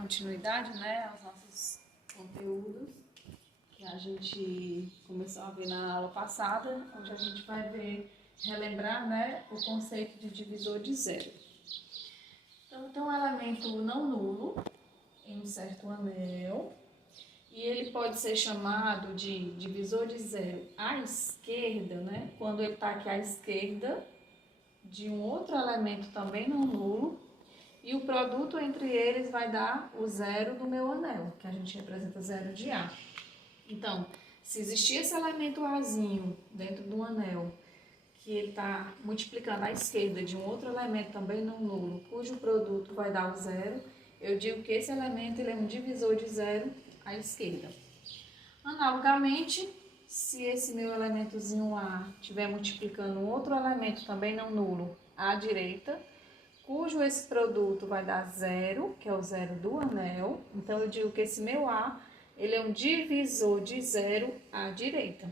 continuidade, né, aos nossos conteúdos que a gente começou a ver na aula passada, onde a gente vai relembrar, né, o conceito de divisor de zero. Então, tem um elemento não nulo em um certo anel, e ele pode ser chamado de divisor de zero à esquerda, né, quando ele está aqui à esquerda de um outro elemento também não nulo, e o produto entre eles vai dar o zero do meu anel, que a gente representa zero de A. Então, se existir esse elemento Azinho dentro do anel, que ele está multiplicando à esquerda de um outro elemento também não nulo, cujo produto vai dar o zero, eu digo que esse elemento ele é um divisor de zero à esquerda. Analogamente, se esse meu elementozinho A estiver multiplicando um outro elemento também não nulo à direita, cujo esse produto vai dar zero, que é o zero do anel, então eu digo que esse meu A ele é um divisor de zero à direita.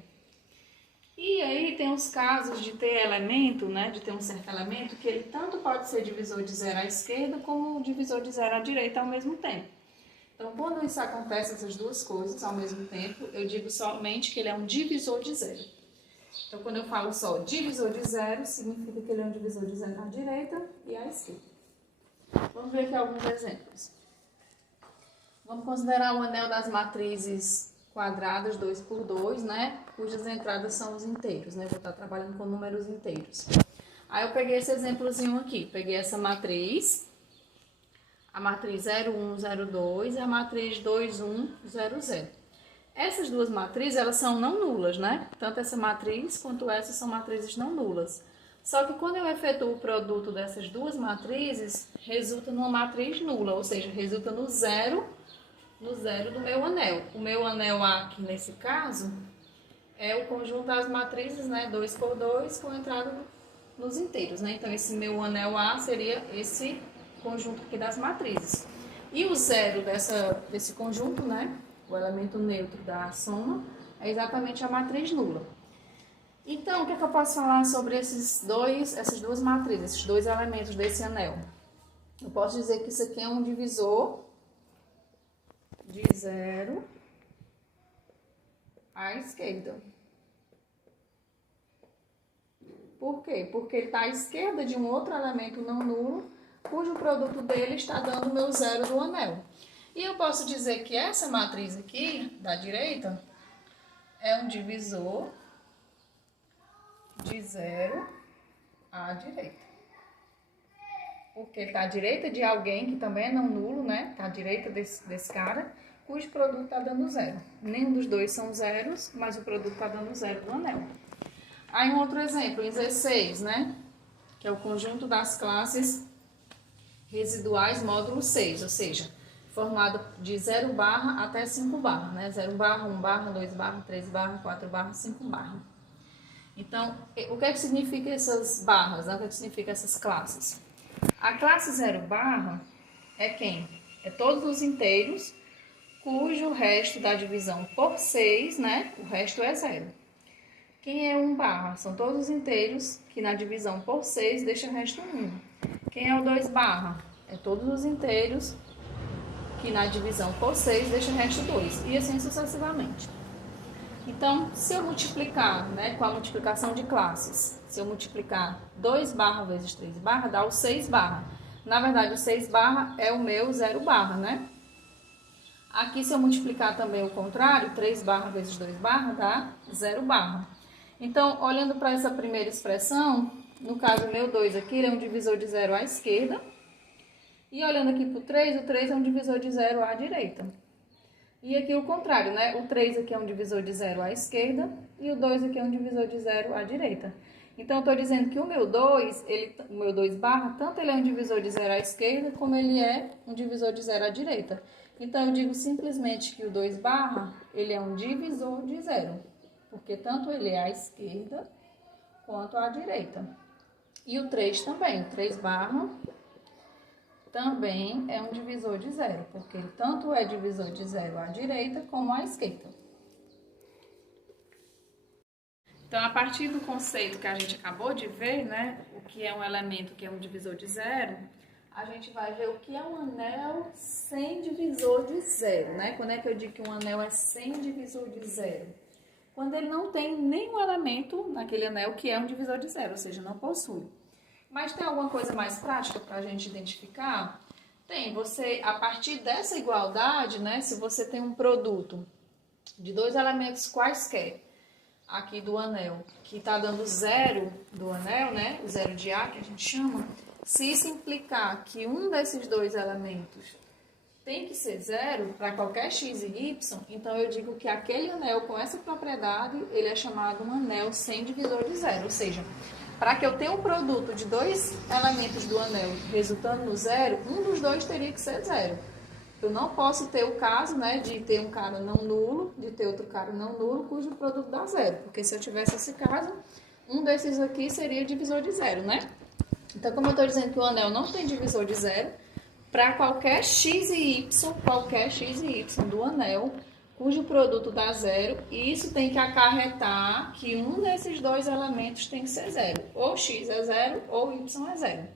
E aí tem os casos de ter elemento, né, de ter um certo elemento que ele tanto pode ser divisor de zero à esquerda como divisor de zero à direita ao mesmo tempo. Então, quando isso acontece, essas duas coisas ao mesmo tempo, eu digo somente que ele é um divisor de zero. Então, quando eu falo só divisor de zero, significa que ele é um divisor de zero à direita e à esquerda. Vamos ver aqui alguns exemplos. Vamos considerar o anel das matrizes quadradas 2 por 2, né? Cujas entradas são os inteiros, né? Vou estar trabalhando com números inteiros. Aí eu peguei esse exemplozinho aqui. Peguei essa matriz, a matriz 0, 1, 0, 2 e a matriz 2, 1, 0, 0. Essas duas matrizes, elas são não nulas, né? Tanto essa matriz quanto essa são matrizes não nulas. Só que quando eu efetuo o produto dessas duas matrizes, resulta numa matriz nula, ou seja, resulta no zero do meu anel. O meu anel A aqui nesse caso é o conjunto das matrizes, né, 2 por 2 com entrada nos inteiros, né? Então esse meu anel A seria esse conjunto aqui das matrizes. E o zero desse conjunto, né, o elemento neutro da soma, é exatamente a matriz nula. Então, o que é que eu posso falar sobre essas duas matrizes, esses dois elementos desse anel? Eu posso dizer que isso aqui é um divisor de zero à esquerda. Por quê? Porque ele está à esquerda de um outro elemento não nulo, cujo produto dele está dando o meu zero do anel. E eu posso dizer que essa matriz aqui, da direita, é um divisor de zero à direita. Porque ele está à direita de alguém que também é não nulo, né? Está à direita desse cara, cujo produto está dando zero. Nenhum dos dois são zeros, mas o produto está dando zero do anel. Aí um outro exemplo, em Z6, né? Que é o conjunto das classes residuais módulo 6, ou seja, formado de 0 barra até 5 barra, né? 0 barra, 1 barra, 2 barra, 3 barra, 4 barra, 5 barra. Então, o que é que significa essas barras, né? O que é que significa essas classes? A classe 0 barra é quem? É todos os inteiros, cujo resto da divisão por 6, né? O resto é zero. Quem é 1 barra? São todos os inteiros que na divisão por 6 deixa o resto 1. Quem é o 2 barra? É todos os inteiros que na divisão por 6 deixa o resto 2. E assim sucessivamente. Então, se eu multiplicar, né, com a multiplicação de classes, se eu multiplicar 2 barra vezes 3 barra, dá o 6 barra. Na verdade, o 6 barra é o meu 0 barra, né? Aqui, se eu multiplicar também o contrário, 3 barra vezes 2 barra, dá 0 barra. Então, olhando para essa primeira expressão, no caso, o meu 2 aqui, ele é um divisor de zero à esquerda. E olhando aqui para o 3 é um divisor de zero à direita. E aqui o contrário, né? O 3 aqui é um divisor de zero à esquerda e o 2 aqui é um divisor de zero à direita. Então, eu estou dizendo que o meu 2 barra, tanto ele é um divisor de zero à esquerda, como ele é um divisor de zero à direita. Então, eu digo simplesmente que o 2 barra, ele é um divisor de zero, porque tanto ele é à esquerda quanto à direita. E o 3 também, o 3 barra também é um divisor de zero, porque ele tanto é divisor de zero à direita como à esquerda. Então, a partir do conceito que a gente acabou de ver, né, o que é um elemento que é um divisor de zero, a gente vai ver o que é um anel sem divisor. divisor de zero, né? Quando é que eu digo que um anel é sem divisor de zero? Quando ele não tem nenhum elemento naquele anel que é um divisor de zero, ou seja, não possui. Mas tem alguma coisa mais prática para a gente identificar? Tem, você, a partir dessa igualdade, né? Se você tem um produto de dois elementos quaisquer, aqui do anel, que está dando zero do anel, né? O zero de A, que a gente chama. Se isso implicar que um desses dois elementos tem que ser zero para qualquer x e y, então eu digo que aquele anel com essa propriedade, ele é chamado um anel sem divisor de zero. Ou seja, para que eu tenha um produto de dois elementos do anel resultando no zero, um dos dois teria que ser zero. Eu não posso ter o caso, né, de ter um cara não nulo, de ter outro cara não nulo, cujo produto dá zero. Porque se eu tivesse esse caso, um desses aqui seria divisor de zero, né? Então, como eu estou dizendo que o anel não tem divisor de zero, para qualquer x e y do anel, cujo produto dá zero, isso tem que acarretar que um desses dois elementos tem que ser zero. Ou x é zero, ou y é zero.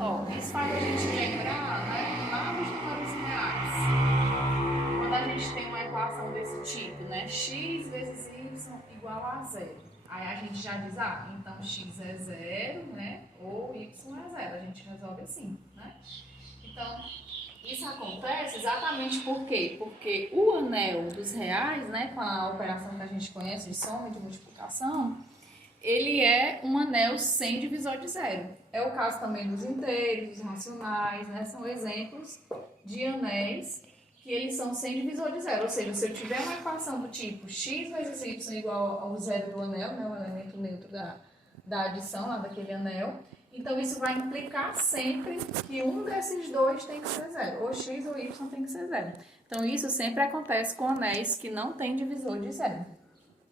Ó, isso faz a gente lembrar, né, lá nos números reais. Quando a gente tem uma equação desse tipo, né, x vezes y igual a zero. Aí a gente já diz, então x é zero, né, ou y é zero. A gente resolve assim, né? Então, isso acontece exatamente por quê? Porque o anel dos reais, né, com a operação que a gente conhece de soma e de multiplicação, ele é um anel sem divisor de zero. É o caso também dos inteiros, dos racionais, né? São exemplos de anéis que eles são sem divisor de zero. Ou seja, se eu tiver uma equação do tipo x vezes y igual ao zero do anel, né? O elemento neutro da adição lá daquele anel, então isso vai implicar sempre que um desses dois tem que ser zero. Ou x ou y tem que ser zero. Então isso sempre acontece com anéis que não têm divisor de zero.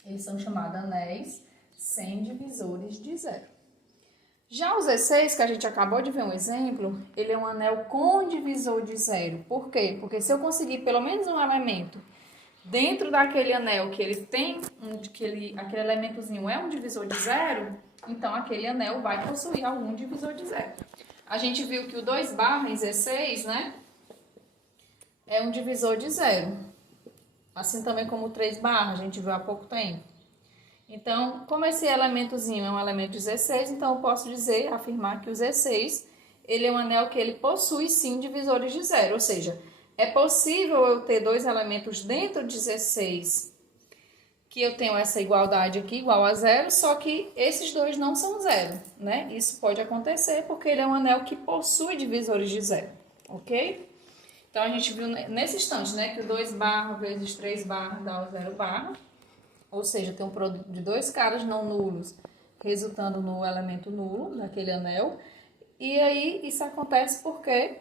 Eles são chamados anéis sem divisores de zero. Já o Z6, que a gente acabou de ver um exemplo, ele é um anel com divisor de zero. Por quê? Porque se eu conseguir pelo menos um elemento dentro daquele anel que ele tem, aquele elementozinho é um divisor de zero, então aquele anel vai possuir algum divisor de zero. A gente viu que o 2 barra em Z6, né, é um divisor de zero. Assim também como o 3 barra, a gente viu há pouco tempo. Então, como esse elementozinho é um elemento de Z6, então eu posso dizer, afirmar que o Z6, ele é um anel que ele possui sim divisores de zero, ou seja, é possível eu ter dois elementos dentro de Z6, que eu tenho essa igualdade aqui, igual a zero, só que esses dois não são zero, né? Isso pode acontecer porque ele é um anel que possui divisores de zero, ok? Então, a gente viu nesse instante, né, que o 2 barra vezes 3 barra dá o 0 barra. Ou seja, tem um produto de dois caras não nulos, resultando no elemento nulo daquele anel. E aí, isso acontece porque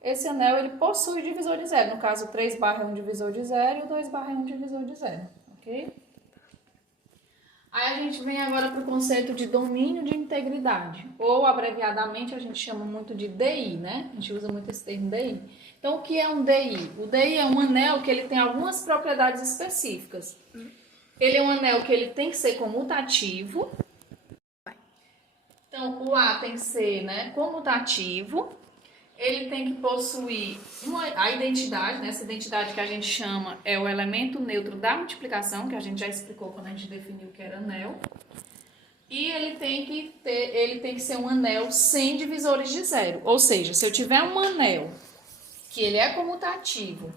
esse anel ele possui divisor de zero. No caso, o 3 barra é um divisor de zero e o 2 barra é um divisor de zero. Ok? Aí a gente vem agora para o conceito de domínio de integridade. Ou, abreviadamente, a gente chama muito de DI, né? A gente usa muito esse termo DI. Então, o que é um DI? O DI é um anel que ele tem algumas propriedades específicas. Ele é um anel que ele tem que ser comutativo. Então, o A tem que ser, né, comutativo. Ele tem que possuir a identidade, né, essa identidade que a gente chama é o elemento neutro da multiplicação, que a gente já explicou quando a gente definiu o que era anel. E ele tem que ser um anel sem divisores de zero. Ou seja, se eu tiver um anel que ele é comutativo,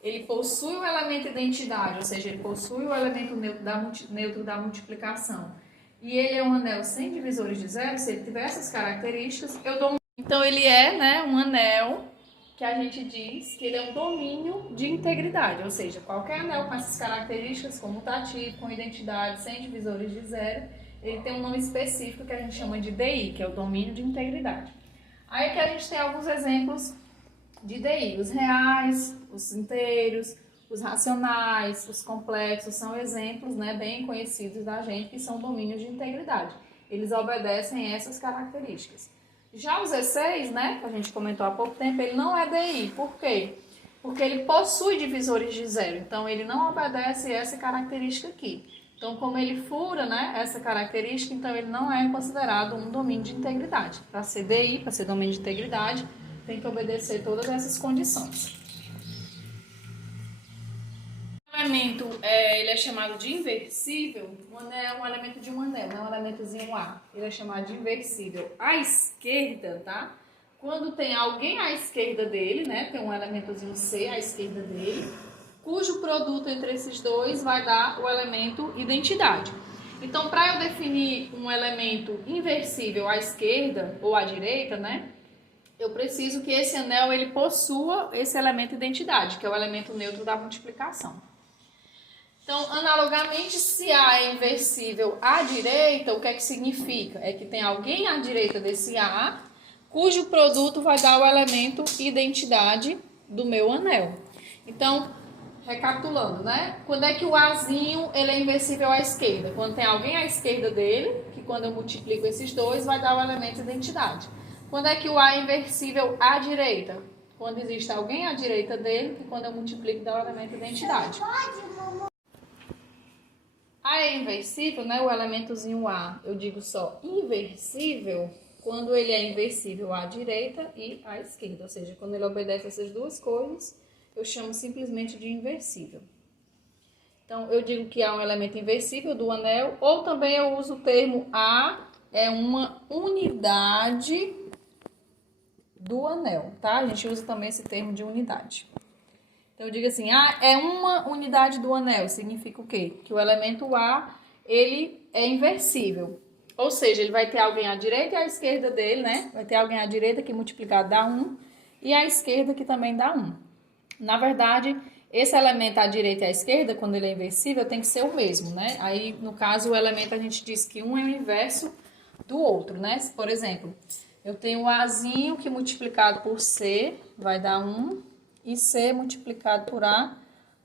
ele possui o elemento identidade, ou seja, ele possui o elemento neutro da multiplicação, e ele é um anel sem divisores de zero, se ele tiver essas características, eu dou. Então, ele é, né, um anel que a gente diz que ele é um domínio de integridade, ou seja, qualquer anel com essas características, comutativo, com identidade, sem divisores de zero, ele tem um nome específico que a gente chama de DI, que é o domínio de integridade. Aí que a gente tem alguns exemplos de DI, os reais, os inteiros, os racionais, os complexos, são exemplos, né, bem conhecidos da gente, que são domínios de integridade. Eles obedecem a essas características. Já o Z6, né, que a gente comentou há pouco tempo, ele não é DI. Por quê? Porque ele possui divisores de zero, então ele não obedece a essa característica aqui. Então, como ele fura, né, essa característica, então ele não é considerado um domínio de integridade. Para ser DI, para ser domínio de integridade, tem que obedecer todas essas condições. ele é chamado de inversível, um anel é um elemento de um anel, não é um elementozinho A. Ele é chamado de inversível à esquerda, tá? Quando tem alguém à esquerda dele, né? Tem um elementozinho C à esquerda dele, cujo produto entre esses dois vai dar o elemento identidade. Então, para eu definir um elemento inversível à esquerda ou à direita, né? Eu preciso que esse anel ele possua esse elemento identidade, que é o elemento neutro da multiplicação. Então, analogamente, se A é inversível à direita, o que é que significa? É que tem alguém à direita desse A, cujo produto vai dar o elemento identidade do meu anel. Então, recapitulando, né? Quando é que o Azinho ele é inversível à esquerda? Quando tem alguém à esquerda dele, que quando eu multiplico esses dois, vai dar o elemento identidade. Quando é que o A é inversível à direita? Quando existe alguém à direita dele, que quando eu multiplico dá o elemento identidade. A é inversível, né? O elementozinho A, eu digo só inversível, quando ele é inversível à direita e à esquerda. Ou seja, quando ele obedece essas duas coisas, eu chamo simplesmente de inversível. Então, eu digo que A é um elemento inversível do anel, ou também eu uso o termo A é uma unidade do anel, tá? A gente usa também esse termo de unidade. Então, eu digo assim, A é uma unidade do anel. Significa o quê? Que o elemento A, ele é inversível. Ou seja, ele vai ter alguém à direita e à esquerda dele, né? Vai ter alguém à direita que multiplicado dá 1 e à esquerda que também dá 1. Na verdade, esse elemento à direita e à esquerda, quando ele é inversível, tem que ser o mesmo, né? Aí, no caso, o elemento a gente diz que um é o inverso do outro, né? Por exemplo, eu tenho o Azinho que multiplicado por C vai dar 1 e C multiplicado por A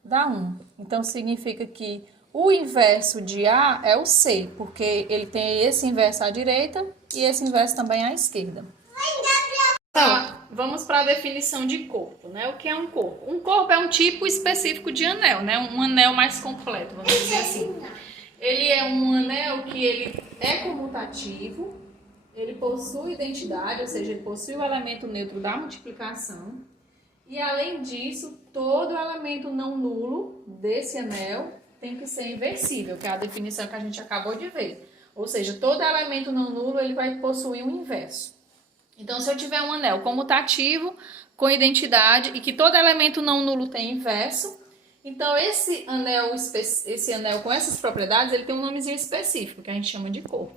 dá 1. Então, significa que o inverso de A é o C, porque ele tem esse inverso à direita e esse inverso também à esquerda. Então, vamos para a definição de corpo, né? O que é um corpo? Um corpo é um tipo específico de anel, né? Um anel mais completo, vamos dizer assim. Ele é um anel que ele é comutativo, ele possui identidade, ou seja, ele possui o elemento neutro da multiplicação. E, além disso, todo elemento não nulo desse anel tem que ser inversível, que é a definição que a gente acabou de ver. Ou seja, todo elemento não nulo ele vai possuir um inverso. Então, se eu tiver um anel comutativo, com identidade, e que todo elemento não nulo tem inverso, então esse anel com essas propriedades, ele tem um nomezinho específico, que a gente chama de corpo.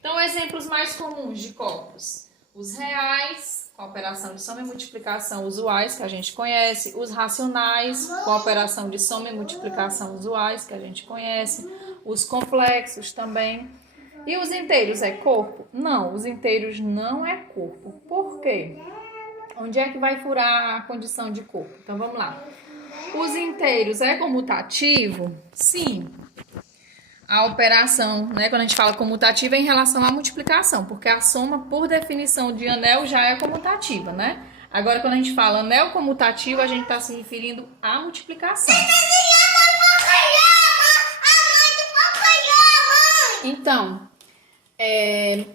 Então, exemplos mais comuns de corpos. Os reais, com a operação de soma e multiplicação usuais, que a gente conhece. Os racionais, com a operação de soma e multiplicação usuais, que a gente conhece. Os complexos também. E os inteiros é corpo? Não, os inteiros não é corpo. Por quê? Onde é que vai furar a condição de corpo? Então, vamos lá. Os inteiros é comutativo? Sim. A operação, né, quando a gente fala comutativa, é em relação à multiplicação, porque a soma, por definição de anel, já é comutativa, né? Agora, quando a gente fala anel comutativo, a gente está se referindo à multiplicação. Então,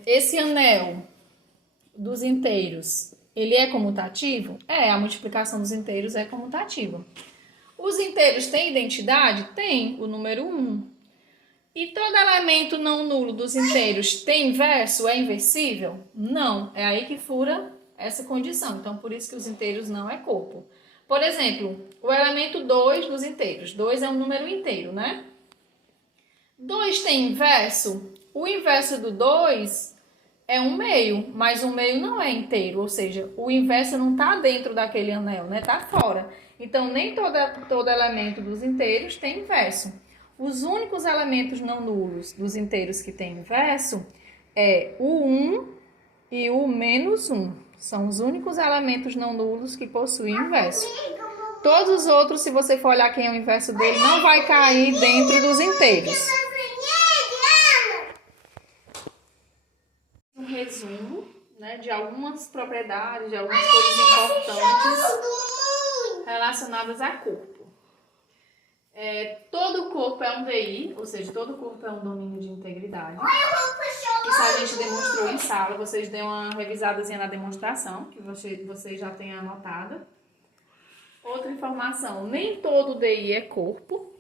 esse anel dos inteiros, ele é comutativo? A multiplicação dos inteiros é comutativa. Os inteiros têm identidade? Tem, o número 1. E todo elemento não nulo dos inteiros tem inverso? É inversível? Não. É aí que fura essa condição. Então, por isso que os inteiros não é corpo. Por exemplo, o elemento 2 dos inteiros. 2 é um número inteiro, né? 2 tem inverso? O inverso do 2 é 1/2, mas 1/2 não é inteiro. Ou seja, o inverso não está dentro daquele anel, né? Está fora. Então, nem todo elemento dos inteiros tem inverso. Os únicos elementos não nulos dos inteiros que têm inverso é o 1 e o -1. São os únicos elementos não nulos que possuem inverso. Todos os outros, se você for olhar quem é o inverso dele, não vai cair dentro dos inteiros. Um resumo, né, de algumas propriedades, de algumas coisas importantes relacionadas a corpo. Todo corpo é um DI, ou seja, todo corpo é um domínio de integridade. Isso a gente demonstrou em sala, vocês dêem uma revisadazinha na demonstração, que vocês já tenham anotado. Outra informação, nem todo DI é corpo.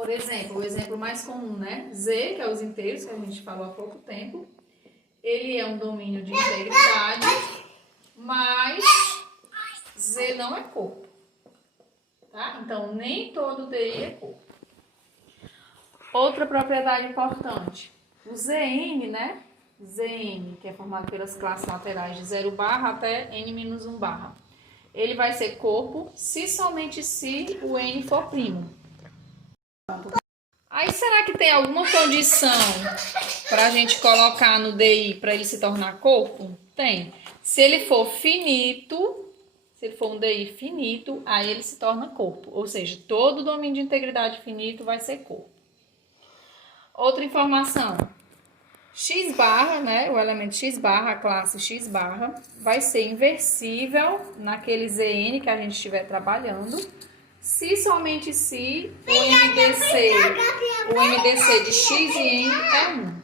Por exemplo, o exemplo mais comum, né? Z, que é os inteiros, que a gente falou há pouco tempo. Ele é um domínio de integridade, mas Z não é corpo. Tá? Então, nem todo DI é corpo. Outra propriedade importante. O Zn, né? Zn, que é formado pelas classes laterais de 0 barra até n-1 barra. Ele vai ser corpo se somente se o n for primo. Aí, será que tem alguma condição para a gente colocar no DI para ele se tornar corpo? Tem. Se ele for finito, se ele for um DI finito, aí ele se torna corpo. Ou seja, todo domínio de integridade finito vai ser corpo. Outra informação. X barra, né? O elemento X barra, a classe X barra, vai ser inversível naquele Zn que a gente estiver trabalhando. Se somente se o MDC de X e N é 1.